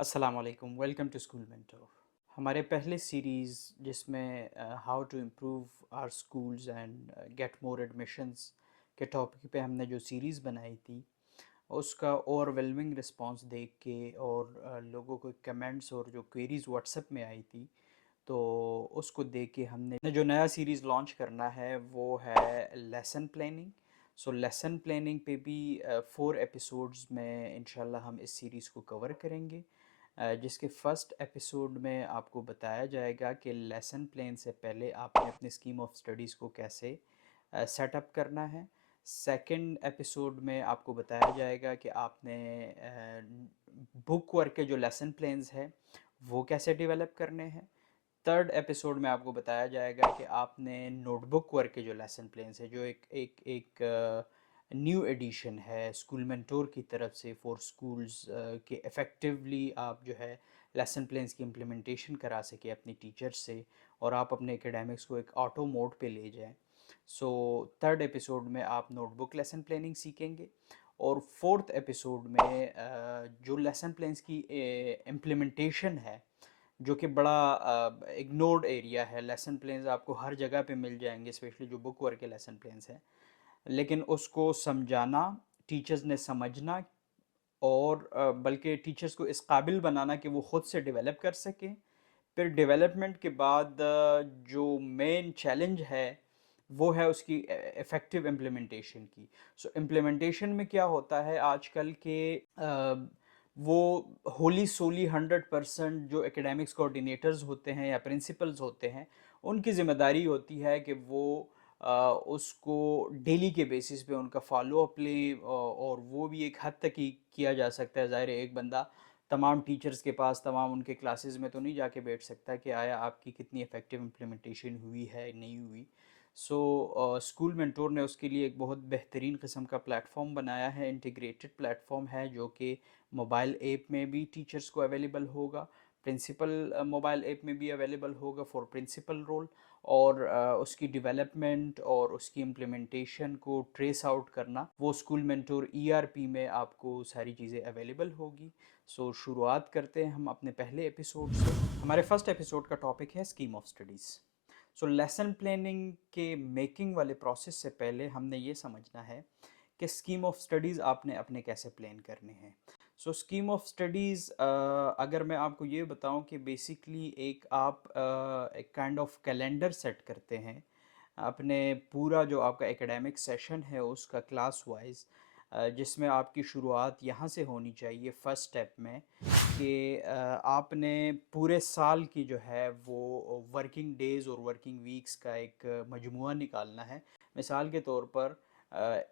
अस्सलाम वालेकुम, welcome to school mentor. हमारे पहले सीरीज़ जिसमें how to improve our schools and get more admissions के टॉपिक पे हमने जो सीरीज़ बनाई थी, उसका ओवरवेलमिंग रिस्पांस देख के और लोगों को कमेंट्स और जो क्वेरीज व्हाट्सएप में आई थी, तो उसको देख के हमने जो नया सीरीज़ लॉन्च करना है वो है lesson planning. So lesson planning पे भी 4 एपिसोड्स में इंशाल्लाह हम इस सीरीज़ को कवर करेंगे, जिसके फर्स्ट एपिसोड में आपको बताया जाएगा कि लेसन प्लान से पहले आपने अपने स्कीम ऑफ स्टडीज़ को कैसे सेटअप करना है। सेकंड एपिसोड में आपको बताया जाएगा कि आपने बुक वर्क के जो लेसन प्लान्स है वो कैसे डेवलप करने हैं। थर्ड एपिसोड में आपको बताया जाएगा कि आपने नोटबुक वर्क के जो लेसन प्लान्स है, जो एक एक एक न्यू एडिशन है स्कूल मेंटोर की तरफ से फॉर स्कूल्स, के इफ़ेक्टिवली आप जो है लेसन प्लान्स की इम्प्लीमेंटेशन करा सके अपनी टीचर्स से और आप अपने एकेडमिक्स को एक ऑटो मोड पे ले जाएं। सो थर्ड एपिसोड में आप नोटबुक लेसन प्लानिंग सीखेंगे और फोर्थ एपिसोड में जो लेसन प्लान्स की इम्प्लीमेंटेशन है, जो कि बड़ा इग्नोर्ड एरिया है। लेसन प्लान्स आपको हर जगह पे मिल जाएंगे, स्पेशली जो बुक वर्क के लेसन प्लान्स हैं, लेकिन उसको समझाना, टीचर्स ने समझना और बल्कि टीचर्स को इस काबिल बनाना कि वो ख़ुद से डेवलप कर सकें। फिर डेवलपमेंट के बाद जो मेन चैलेंज है वो है उसकी इफ़ेक्टिव इम्प्लीमेंटेशन की। सो इम्प्लीमेंटेशन में क्या होता है आजकल के, वो होली सोली 100% जो एकेडमिक्स कोऑर्डिनेटर्स होते हैं या प्रिंसिपल्स होते हैं, उनकी ज़िम्मेदारी होती है कि वो उसको डेली के बेसिस पे उनका फॉलो अप लें, और वो भी एक हद तक ही किया जा सकता है। ज़ाहिर है एक बंदा तमाम टीचर्स के पास तमाम उनके क्लासेस में तो नहीं जाके बैठ सकता कि आया आपकी कितनी इफ़ेक्टिव इम्प्लीमेंटेशन हुई है नहीं हुई। सो स्कूल मेंटोर ने उसके लिए एक बहुत बेहतरीन किस्म का प्लेटफॉर्म बनाया है, इंटीग्रेटेड प्लेटफॉर्म है, जो कि मोबाइल ऐप में भी टीचर्स को अवेलेबल होगा, प्रिंसिपल मोबाइल ऐप में भी अवेलेबल होगा फॉर प्रिंसिपल रोल, और उसकी डेवलपमेंट और उसकी इम्प्लीमेंटेशन को ट्रेस आउट करना वो स्कूल मेंटोर ईआरपी में आपको सारी चीज़ें अवेलेबल होगी। सो शुरुआत करते हैं हम अपने पहले एपिसोड से। हमारे फर्स्ट एपिसोड का टॉपिक है scheme of studies. So lesson planning के मेकिंग वाले प्रोसेस से पहले हमने ये समझना है कि स्कीम ऑफ स्टडीज़ आपने अपने कैसे प्लान करने हैं। सो स्कीम ऑफ स्टडीज़, अगर मैं आपको ये बताऊं कि बेसिकली एक आप एक काइंड ऑफ कैलेंडर सेट करते हैं अपने पूरा जो आपका एकेडमिक सेशन है उसका क्लास वाइज, जिसमें आपकी शुरुआत यहाँ से होनी चाहिए फर्स्ट स्टेप में कि आपने पूरे साल की जो है वो वर्किंग डेज़ और वर्किंग वीक्स का एक मजमुआ निकालना है। मिसाल के तौर पर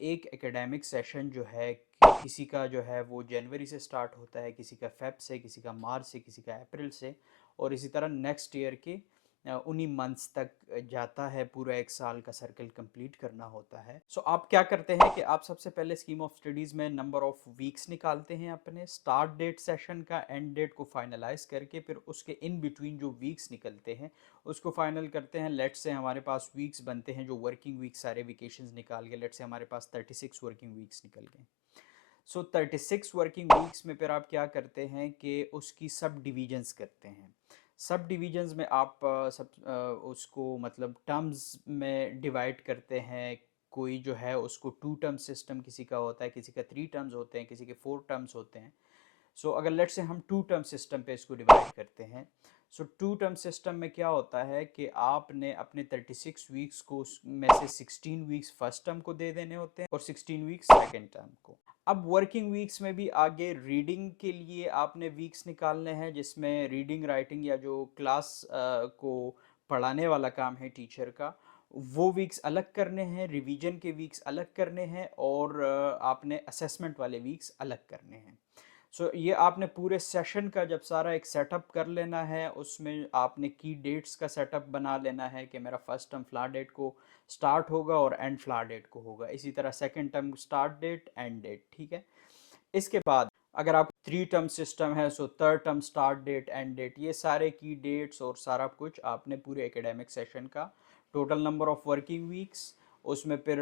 एक एकेडमिक सेशन जो है किसी का जो है वो जनवरी से स्टार्ट होता है, किसी का फेब से, किसी का मार्च से, किसी का अप्रैल से, और इसी तरह नेक्स्ट ईयर के उन्हीं मंथ्स तक जाता है। पूरा एक साल का सर्कल कंप्लीट करना होता है। सो आप क्या करते हैं कि आप सबसे पहले स्कीम ऑफ स्टडीज़ में नंबर ऑफ वीक्स निकालते हैं, अपने स्टार्ट डेट सेशन का एंड डेट को फाइनलाइज करके, फिर उसके इन बिटवीन जो वीक्स निकलते हैं उसको फाइनल करते हैं। लेट से हमारे पास वीक्स बनते हैं जो वर्किंग वीक्स सारे वेकेशंस निकाल के, लेट से हमारे पास 36 वर्किंग वीक्स निकल गए। सो 36 वर्किंग वीक्स में फिर आप क्या करते हैं कि उसकी सब डिविजन्स करते हैं। सब डिविजन्स में आप उसको मतलब टर्म्स में डिवाइड करते हैं। कोई जो है उसको 2 टर्म सिस्टम किसी का होता है, किसी का 3 टर्म्स होते हैं, किसी के 4 टर्म्स होते हैं। सो अगर लेट से हम 2 टर्म सिस्टम पे इसको डिवाइड करते हैं, सो 2 टर्म सिस्टम में क्या होता है कि आपने अपने 36 वीक्स को में से 16 वीक्स फर्स्ट टर्म को दे देने होते हैं और 16 वीक्स सेकेंड टर्म को। अब वर्किंग वीक्स में भी आगे रीडिंग के लिए आपने वीक्स निकालने हैं, जिसमें रीडिंग राइटिंग या जो क्लास को पढ़ाने वाला काम है टीचर का, वो वीक्स अलग करने हैं, रिवीजन के वीक्स अलग करने हैं, और आपने असेसमेंट वाले वीक्स अलग करने हैं। सो ये आपने पूरे सेशन का जब सारा एक सेटअप कर लेना है, उसमें आपने की डेट्स का सेटअप बना लेना है कि मेरा फर्स्ट टर्म फ्लार डेट को स्टार्ट होगा और एंड फ्लार डेट को होगा, इसी तरह second term start date end date, ठीक है। इसके बाद अगर आप 3 टर्म सिस्टम है, so third term start date end date, ये सारे की डेट्स और सारा कुछ आपने पूरे एकेडमिक सेशन का total number of working weeks, उसमें फिर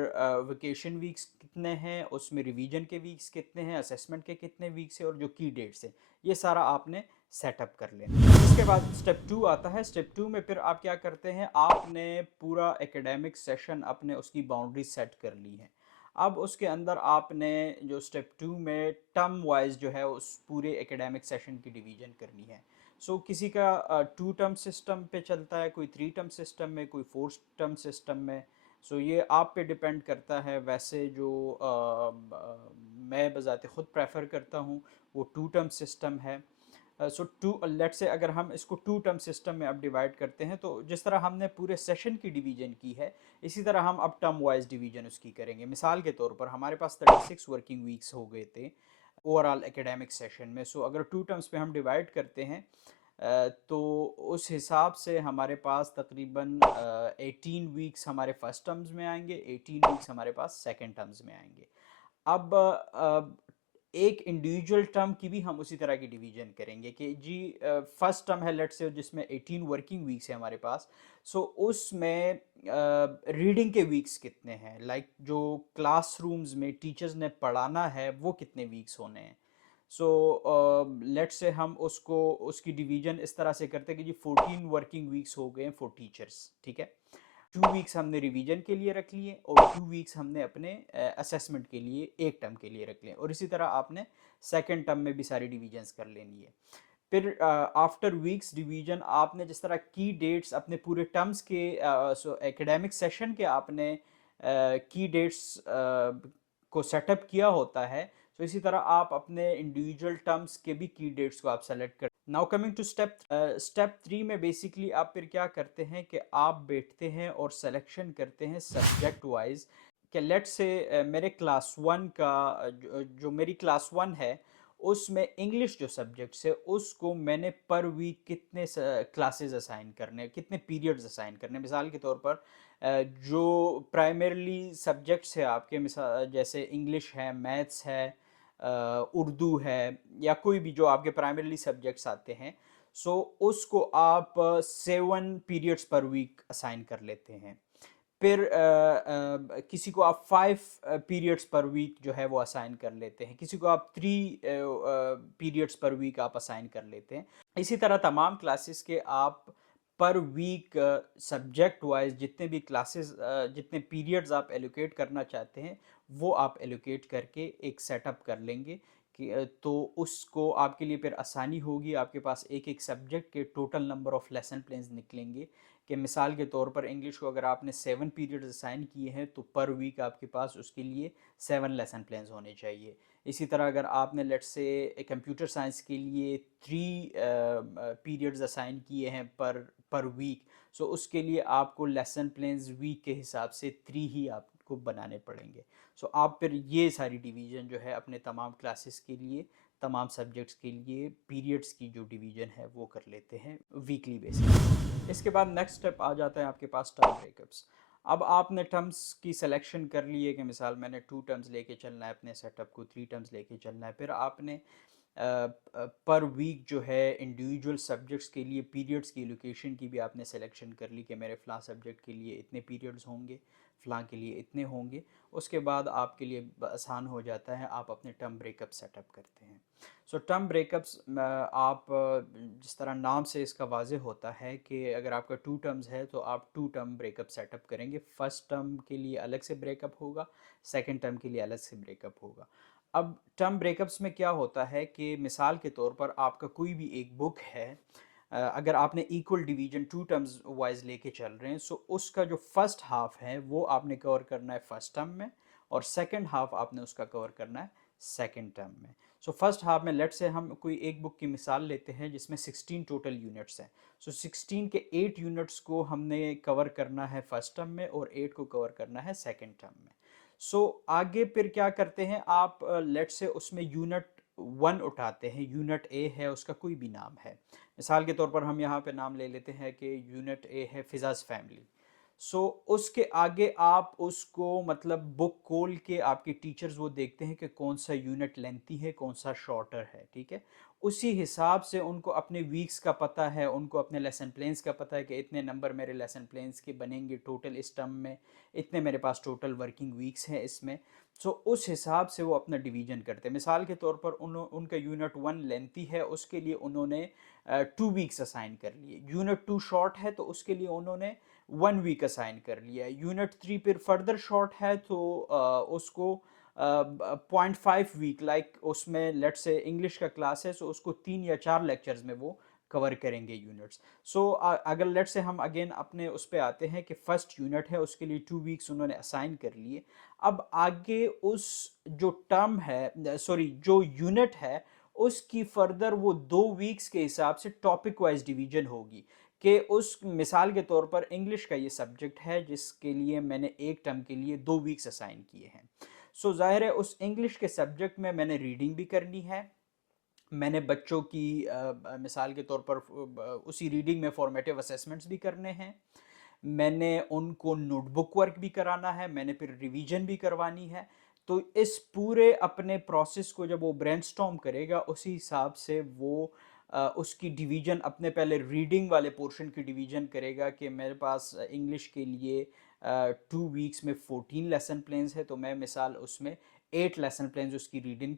वेकेशन वीक्स कितने हैं, उसमें रिवीजन के वीक्स कितने हैं, असेसमेंट के कितने वीक्स हैं, और जो की डेट्स हैं, ये सारा आपने सेट अप कर लें। इसके बाद स्टेप 2 आता है। स्टेप 2 में फिर आप क्या करते हैं, आपने पूरा एकेडमिक सेशन अपने उसकी बाउंड्री सेट कर ली है। अब उसके अंदर आपने जो स्टेप 2 में टर्म वाइज जो है उस पूरे एकेडमिक सेशन की डिवीजन करनी है। किसी का 2 टर्म सिस्टम पे चलता है, कोई 3 टर्म सिस्टम में, कोई 4 टर्म सिस्टम में। ये आप पे डिपेंड करता है। वैसे जो मैं बज़ाते ख़ुद प्रेफर करता हूँ वो 2 टर्म सिस्टम है। टू लेट से अगर हम इसको 2 टर्म सिस्टम में अब डिवाइड करते हैं, तो जिस तरह हमने पूरे सेशन की डिवीजन की है, इसी तरह हम अब टर्म वाइज डिवीजन उसकी करेंगे। मिसाल के तौर पर हमारे पास 36 वर्किंग वीक्स हो गए थे ओवरऑल एकेडमिक सेशन में। अगर 2 टर्म्स पे हम डिवाइड करते हैं, तो उस हिसाब से हमारे पास तकरीबन 18 वीक्स हमारे फर्स्ट टर्म्स में आएंगे, 18 वीक्स हमारे पास सेकेंड टर्म्स में आएंगे। अब एक इंडिविजुअल टर्म की भी हम उसी तरह की डिवीजन करेंगे कि जी फर्स्ट टर्म है लेट से जिसमें 18 वर्किंग वीक्स है हमारे पास। उसमें रीडिंग के वीक्स कितने हैं, लाइक जो क्लासरूम्स में टीचर्स ने पढ़ाना है वो कितने वीक्स होने हैं। लेट से हम उसको उसकी डिवीजन इस तरह से करते हैं कि जी 14 वर्किंग वीक्स हो गए फॉर टीचर्स, ठीक है। 2 वीक्स हमने रिवीजन के लिए रख लिए और 2 वीक्स हमने अपने असेसमेंट के लिए एक टर्म के लिए रख लिए, और इसी तरह आपने सेकेंड टर्म में भी सारी डिवीजन्स कर लेनी है। फिर आफ्टर वीक्स डिवीजन आपने जिस तरह की डेट्स अपने पूरे टर्म्स के एकेडमिक सेशन के आपने की डेट्स को सेटअप किया होता है, इसी तरह आप अपने इंडिविजुअल टर्म्स के भी की डेट्स को आप सेलेक्ट कर। नाउ कमिंग टू स्टेप 3 में बेसिकली आप फिर क्या करते हैं कि आप बैठते हैं और सिलेक्शन करते हैं सब्जेक्ट वाइज कि लेट से मेरे क्लास 1 का जो मेरी क्लास 1 है उसमें इंग्लिश जो सब्जेक्ट्स है उसको मैंने पर वीक कितने क्लासेस असाइन करने, कितने पीरियड्स असाइन करने। मिसाल के तौर पर जो प्राइमरीली सब्जेक्ट्स है आपके, मिसाल जैसे इंग्लिश है, मैथ्स है, उर्दू है, या कोई भी जो आपके प्राइमरीली सब्जेक्ट्स आते हैं, उसको आप 7 पीरियड्स पर वीक असाइन कर लेते हैं। फिर किसी को आप 5 पीरियड्स पर वीक जो है वो असाइन कर लेते हैं, किसी को आप 3 पीरियड्स पर वीक आप असाइन कर लेते हैं। इसी तरह तमाम क्लासेस के आप पर वीक सब्जेक्ट वाइज जितने भी क्लासेस जितने पीरियड्स आप एलोकेट करना चाहते हैं वो आप एलोकेट करके एक सेटअप कर लेंगे कि तो उसको आपके लिए फिर आसानी होगी। आपके पास एक एक सब्जेक्ट के total number of lesson plans निकलेंगे कि मिसाल के तौर पर इंग्लिश को अगर आपने 7 पीरियड्स असाइन किए हैं तो पर वीक आपके पास उसके लिए 7 लेसन प्लान्स होने चाहिए। इसी तरह अगर आपने लेट से कंप्यूटर साइंस के लिए 3 पीरियड्स असाइन किए हैं पर वीक, उसके लिए आपको लेसन प्लान्स वीक के हिसाब से 3 ही आपको बनाने पड़ेंगे। आप फिर ये सारी डिवीज़न जो है अपने तमाम क्लासेस के लिए, तमाम सब्जेक्ट्स के लिए पीरियड्स की जो डिवीज़न है वो कर लेते हैं वीकली बेसिस। इसके बाद नेक्स्ट स्टेप आ जाता है आपके पास टर्म ब्रेकअप्स। अब आपने टर्म्स की सिलेक्शन कर ली है कि मिसाल मैंने 2 टर्म्स लेके चलना है अपने सेटअप को, 3 टर्म्स लेके चलना है। फिर आपने पर वीक जो है इंडिविजुअल सब्जेक्ट्स के लिए पीरियड्स की लोकेशन की भी आपने सिलेक्शन कर ली कि मेरे फ़लाँ सब्जेक्ट के लिए इतने पीरियड्स होंगे, फ़लाँ के लिए इतने होंगे। उसके बाद आपके लिए आसान हो जाता है, आप अपने टर्म ब्रेकअप सेटअप करते हैं। टर्म ब्रेकअप्स आप जिस तरह नाम से इसका वाज़ेह होता है कि अगर आपका 2 टर्म्स है तो आप 2 टर्म ब्रेकअप सेटअप करेंगे। फर्स्ट टर्म के लिए अलग से ब्रेकअप होगा, सेकंड टर्म के लिए अलग से ब्रेकअप होगा। अब टर्म ब्रेकअप्स में क्या होता है कि मिसाल के तौर पर आपका कोई भी एक बुक है, अगर आपने इक्वल डिवीजन 2 टर्म्स वाइज लेके चल रहे हैं, उसका जो फर्स्ट हाफ है वो आपने कवर करना है फर्स्ट टर्म में, और सेकंड हाफ आपने उसका कवर करना है सेकंड टर्म में। फर्स्ट हाफ में लेट से हम कोई एक बुक की मिसाल लेते हैं जिसमें 16 टोटल यूनिट्स हैं। 16 के 8 यूनिट्स को हमने कवर करना है फर्स्ट टर्म में और 8 को कवर करना है सेकंड टर्म में। आगे फिर क्या करते हैं आप, लेट से उसमें यूनिट 1 उठाते हैं, यूनिट ए है, उसका कोई भी नाम है। मिसाल के तौर पर हम यहाँ पे नाम ले लेते हैं कि यूनिट ए है फिजाज फैमिली। उसके आगे आप उसको मतलब बुक खोल के आपके टीचर्स वो देखते हैं कि कौन सा यूनिट लेंथी है, कौन सा शॉर्टर है, ठीक है। اسی حساب سے ان کو اپنے ویکس کا پتہ ہے، ان کو اپنے لیسن پلینس کا پتہ ہے کہ اتنے نمبر میرے لیسن پلینس کے بنیں گے ٹوٹل اس ٹرم میں، اتنے میرے پاس ٹوٹل ورکنگ ویکس ہیں اس میں. سو اس حساب سے وہ اپنا ڈویژن کرتے ہیں. مثال کے طور پر ان کا یونٹ 1 لینتھی ہے، اس کے لیے انہوں نے 2 ویکس اسائن کر لیے. یونٹ 2 شارٹ ہے تو اس کے لیے انہوں نے 1 ویک اسائن کر لیا. یونٹ 3 پھر فردر شارٹ ہے تو اس کو 0.5 ویک، لائک اس میں لیٹ سے انگلش کا کلاس ہے، سو اس کو 3 یا 4 لیکچرز میں وہ کور کریں گے یونٹس. سو اگر لیٹ سے ہم اگین اپنے اس پہ آتے ہیں کہ فرسٹ یونٹ ہے، اس کے لیے 2 ویکس انہوں نے اسائن کر لیے. اب آگے اس جو ٹرم ہے، سوری جو یونٹ ہے، اس کی فردر وہ 2 ویکس کے حساب سے ٹاپک وائز ڈویژن ہوگی. کہ اس مثال کے طور پر انگلش کا یہ سبجیکٹ ہے جس کے لیے میں نے ایک ٹرم کے لیے 2 ویکس اسائن کیے ہیں. سو ظاہر ہے اس انگلش کے سبجیکٹ میں نے ریڈنگ بھی کرنی ہے، میں نے بچوں کی مثال کے طور پر اسی ریڈنگ میں فارمیٹیو اسیسمنٹس بھی کرنے ہیں، میں نے ان کو نوٹ بک ورک بھی کرانا ہے، میں نے پھر ریویژن بھی کروانی ہے. تو اس پورے اپنے پروسیس کو جب وہ برین سٹارم کرے گا، اسی حساب سے وہ اس کی ڈویژن اپنے پہلے ریڈنگ والے پورشن کی ڈویژن کرے گا کہ میرے پاس انگلش کے لیے 2 ویکس میں 14 لیسن پلینز ہے، تو میں مثال اس میں 8 لیسن پلینز اس کی ریڈنگ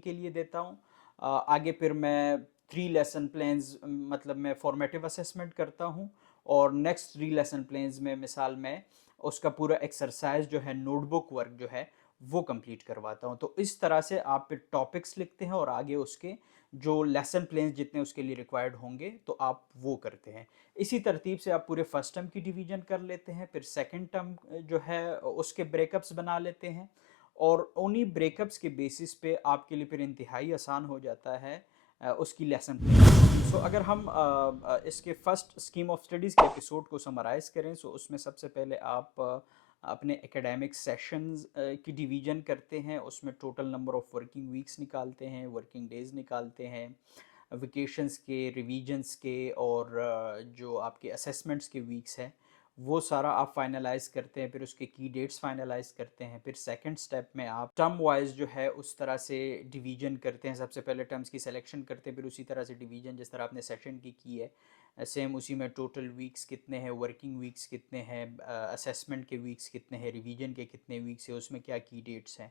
کے لیے دیتا ہوں. آگے پھر میں 3 لیسن پلینز مطلب میں فارمیٹیو اسیسمنٹ کرتا ہوں، اور نیکسٹ 3 لیسن پلینز میں مثال میں اس کا پورا ایکسرسائز جو ہے، نوٹ بک ورک جو ہے وہ کمپلیٹ کرواتا ہوں. تو اس طرح سے آپ پھر ٹاپکس لکھتے ہیں اور آگے اس کے جو لیسن پلینز جتنے اس کے لیے ریکوائرڈ ہوں گے تو آپ وہ کرتے ہیں. اسی ترتیب سے آپ پورے فرسٹ ٹرم کی ڈویژن کر لیتے ہیں، پھر سیکنڈ ٹرم جو ہے اس کے بریک اپس بنا لیتے ہیں، اور انہی بریک اپس کے بیسس پہ آپ کے لیے پھر انتہائی آسان ہو جاتا ہے اس کی لیسن پلان. سو اگر ہم اس کے فرسٹ اسکیم آف اسٹڈیز کے ایپیسوڈ کو سمرائز کریں، سو اس میں سب سے پہلے آپ اپنے اکیڈیمک سیشنز کی ڈویژن کرتے ہیں، اس میں ٹوٹل نمبر آف ورکنگ ویکس نکالتے ہیں، ورکنگ ڈیز نکالتے ہیں، ویکیشنز کے، ریویژنز کے، اور جو آپ کے اسیسمنٹس کے ویکس ہیں وہ سارا آپ فائنلائز کرتے ہیں. پھر اس کے کی ڈیٹس فائنلائز کرتے ہیں. پھر سیکنڈ سٹیپ میں آپ ٹرم وائز جو ہے اس طرح سے ڈویژن کرتے ہیں. سب سے پہلے ٹرمز کی سلیکشن کرتے ہیں، پھر اسی طرح سے ڈویژن جس طرح آپ نے سیشن کی ہے سیم اسی میں ٹوٹل ویکس کتنے ہیں، ورکنگ ویکس کتنے ہیں، اسیسمنٹ کے ویکس کتنے ہیں، ریویژن کے کتنے ویکس ہیں، اس میں کیا کی ڈیٹس ہیں.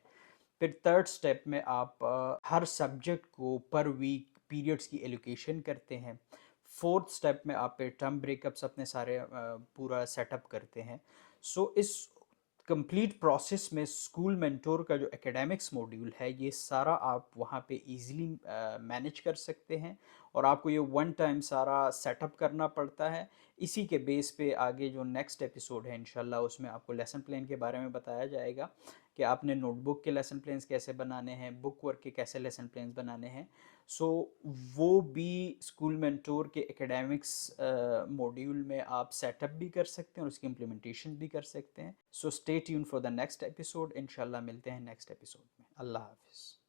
پھر تھرڈ سٹیپ میں آپ ہر سبجیکٹ کو پر ویک پیریڈز کی ایلوکیشن کرتے ہیں. فورتھ سٹیپ میں آپ ٹرم بریک اپس اپنے سارے پورا سیٹ اپ کرتے ہیں. سو اس کمپلیٹ پروسیس میں اسکول مینٹور کا جو اکیڈیمکس موڈیول ہے یہ سارا آپ وہاں پہ ایزیلی مینیج کر سکتے ہیں، اور آپ کو یہ ون ٹائم سارا سیٹ اپ کرنا پڑتا ہے. اسی کے بیس پہ آگے جو نیکسٹ ایپیسوڈ ہے انشاءاللہ اس میں آپ کو لیسن پلان کے بارے میں بتایا جائے گا کہ آپ نے نوٹ بک کے لیسن پلانز کیسے بنانے ہیں، بک ورک کے کیسے لیسن پلانز بنانے ہیں. سو وہ بھی اسکول مینٹور کے اکیڈیمکس موڈیول میں آپ سیٹ اپ بھی کر سکتے ہیں اور اس کی امپلیمنٹیشن بھی کر سکتے ہیں. So stay tune for the next episode. انشاءاللہ ملتے ہیں نیکسٹ ایپیسوڈ میں. اللہ حافظ.